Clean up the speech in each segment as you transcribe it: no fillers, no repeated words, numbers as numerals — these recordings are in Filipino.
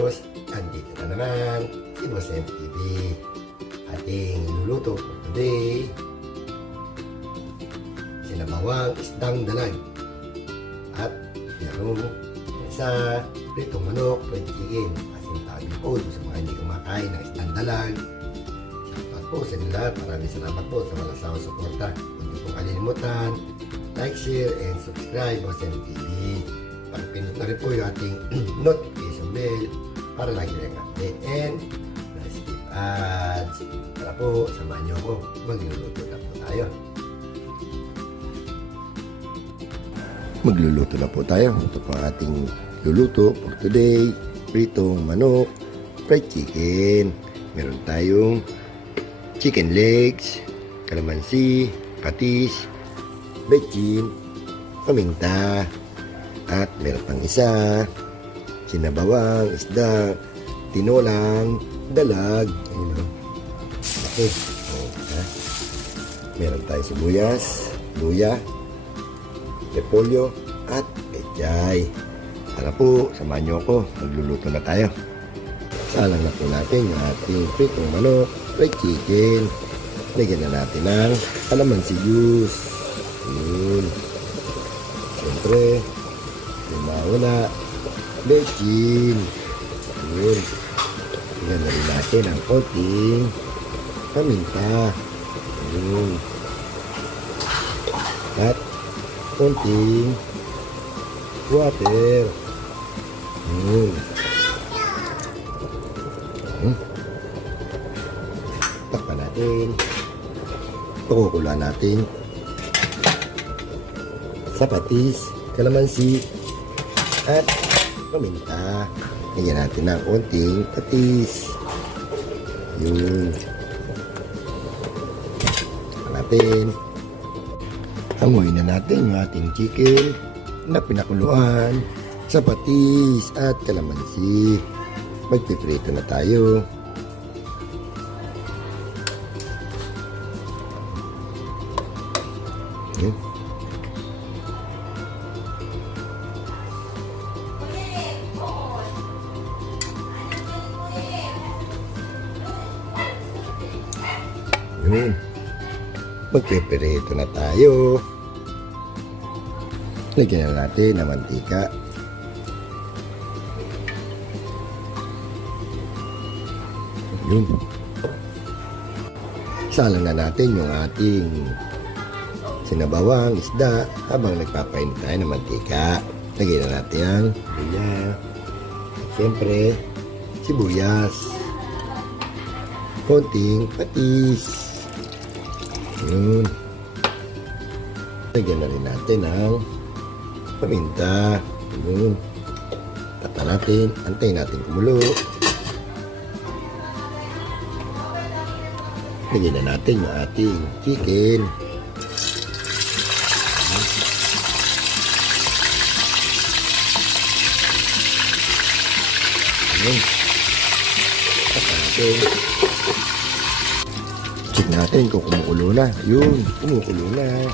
boss, andito na naman si Boss MTV. Ating luluto for today, sinabawang isdang dalag at merong isa pritong manok, fried chicken, asin tabi po sa mga hindi kumakain ng isdang dalag. Shoutout po sa inyo lahat. Maraming salamat po sa walang sawang suporta. Huwag niyo pong kalimutan, like, share, and subscribe Boss MTV. Pag-pinit na rin po yung ating notification bell para lagi rin update and skip ads. Para po, samahan niyo ako. Magluluto na po tayo. Magluluto na po tayo. Ito po ang ating luluto for today. Pritong manok, fried chicken. Meron tayong chicken legs, kalamansi, patis, bechin, paminta, at meron pang isa, sinabawang isda, tinolang dalag. Ayun o. Okay. Meron tayong sibuyas, luya, repolyo, at pechay. Tara po, samahan niyo ako. Magluluto na tayo. Salang na po natin yung ating pritong manok, fried chicken. Lagyan na natin ng kalamansi juice. Yun. Siyempre, yung mauna, bechin. Yun. Lagyan na rin natin ang konting paminta. Yun. At konting water. Yun. Takpan natin. Pakukulaan natin sa patis, kalamansi, at paminta. Lagyan natin ng konting patis. Yun. Takpan natin. Hanguin na natin yung ating chicken na pinakuluan sa patis at kalamansi. Magpiprito na tayo. Yun. Yun. Magpiprito na tayo. Lagyan na natin ng mantika. Yun. Salang na natin yung ating sinabawang isda habang nagpapainit tayo ng mantika. Lagyan na natin ang luya. Siyempre, sibuyas. Konting patis. Yun. Lagyan na rin natin ang paminta. Yun. Tata natin. Antayin natin kumulo. Lagyan na natin yung ating chicken. Yun. Tata natin. Check natin kung kumukulo na. Yun. Kumukulo na.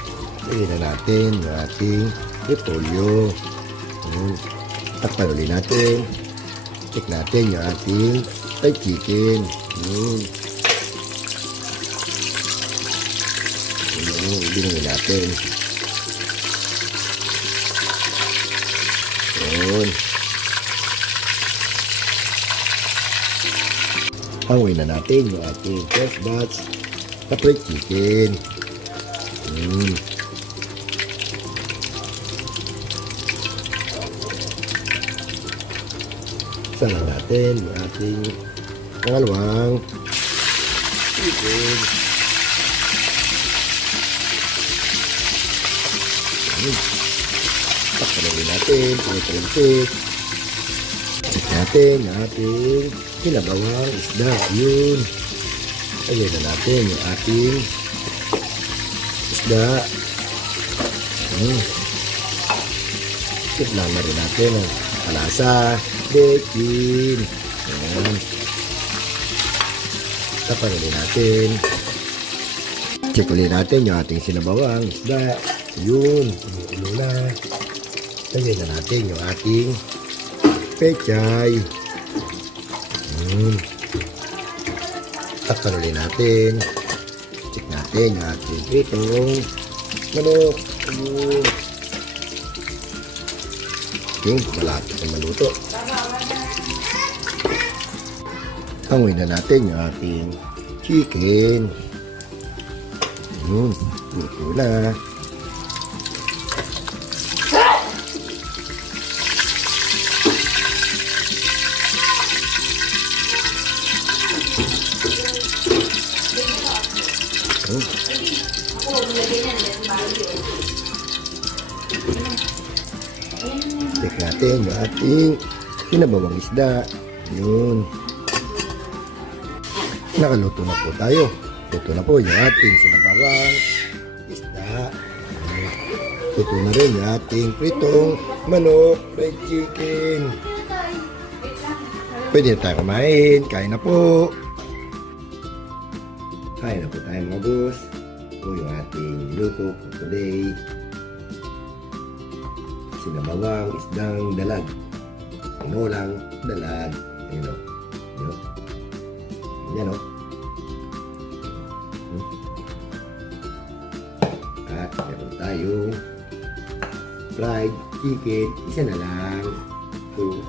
Lagyan na natin yung ating repolyo. Yun. Takpan ulit natin. Check natin yung ating fried chicken. Yun. Yun. Binungin natin. Yun. Hanguin na natin yung ating first batch na fried chicken. Yun. Sana natin yung ating pangalawang chicken. Takpan natin ang kalamansi. Check natin yung ating sinabawang isda. Yun. Lagyan na natin yung ating isda. Tikman na rin natin ang kalasa. Bechin. Ayan. Takpan rin natin. Check ulit natin yung ating sinabawang isda. Yun. Ulo na. Lagyan na natin yung ating pechay. Yun. Takpan ulit natin. Check natin yung ating pritong manok. Yun. Okay, malapit na maluto. Hanguin na natin yung ating chicken. Yun, luto na. Check natin yung ating pinabawang isda. Yun. Nakaluto na po tayo. Ito na po yung ating sinabawang isda. Ito na rin yung ating pritong manok, fried chicken. Pwede na tayo kumain. Kain na po. Kain na po tayo mga boss. Ito yung ating luto for today. Sinabawang isdang dalag. Tinolang dalag. Ayun o. Yan o. At meron tayong fried chicken. Isa na lang. Ito.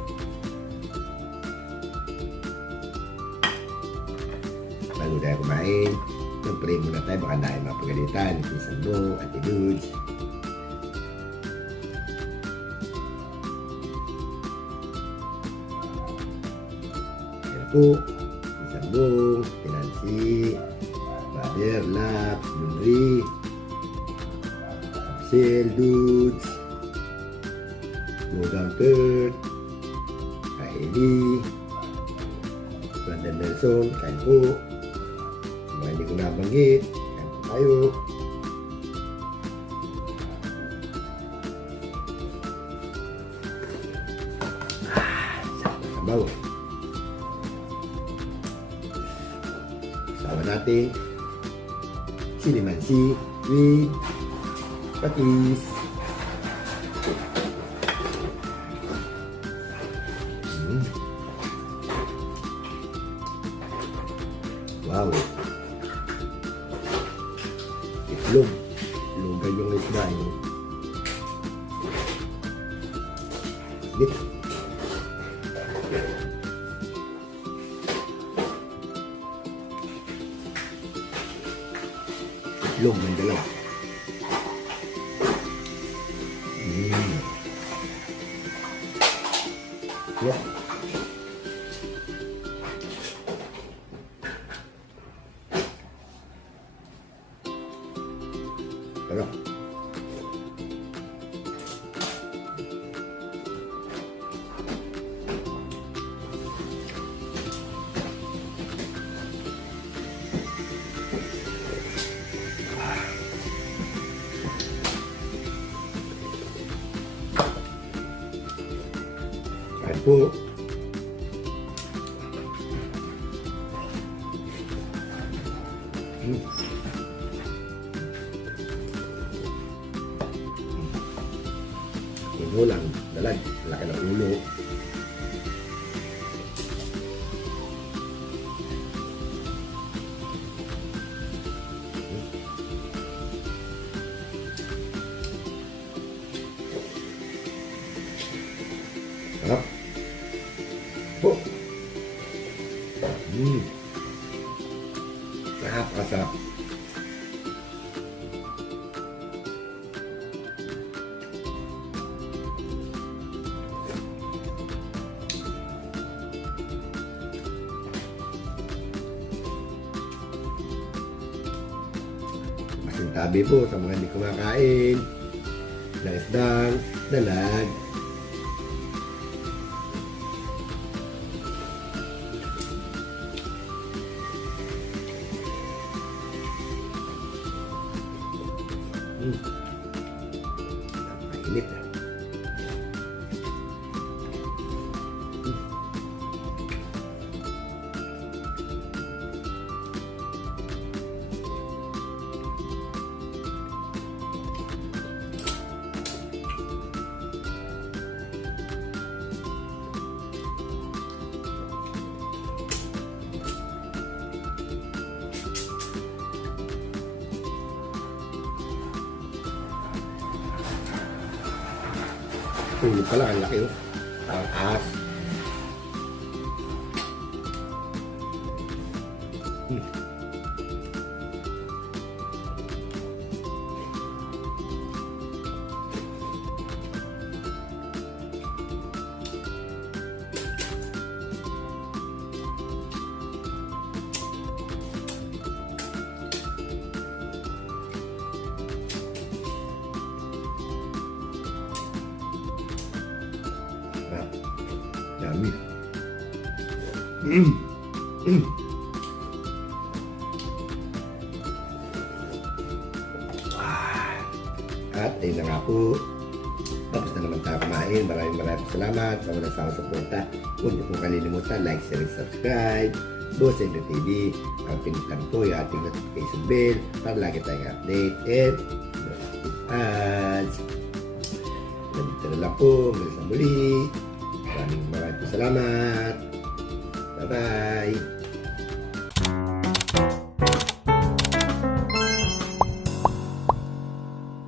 Bago tayo kumain, mag-pray muna tayo. Baka dahil mapagalitan. Pinsan mo, Ate Dudes. Ayan po. Sambung, Pinansi, Bader, Laps, Bunri, Sel, Dudes, Mogang Kurt, Kaeli, Brandon Nelson, kain po. Mga hindi ko nabanggit, kain po tayo. Sarap na sabaw. Sama natin silimansi with patis. Wow. Itlog. Itlog yung isda yun. Dito. Itlog ng dalawa. Yeah. Pero kain po. Ulo lang, dalag, laki ng ulo. Sarap. Po. Napakasarap. Masintabi po sa mga hindi kumakain ng isdang dalag. Napakainit na. Natulog pa lang, ang laki oh. Ang ahas. Dami. At ayun na nga po. Tapos na naman tayo kumain. Maraming salamat sa walang sawang suporta. Huwag niyo pong kalilimutan, like, share, and subscribe. Boss Endo TV. Ang pinitang po yung ating notification bell para lagi tayong update. And nandito na lang po. Hanggang sa muli. Maraming salamat. Bye-bye.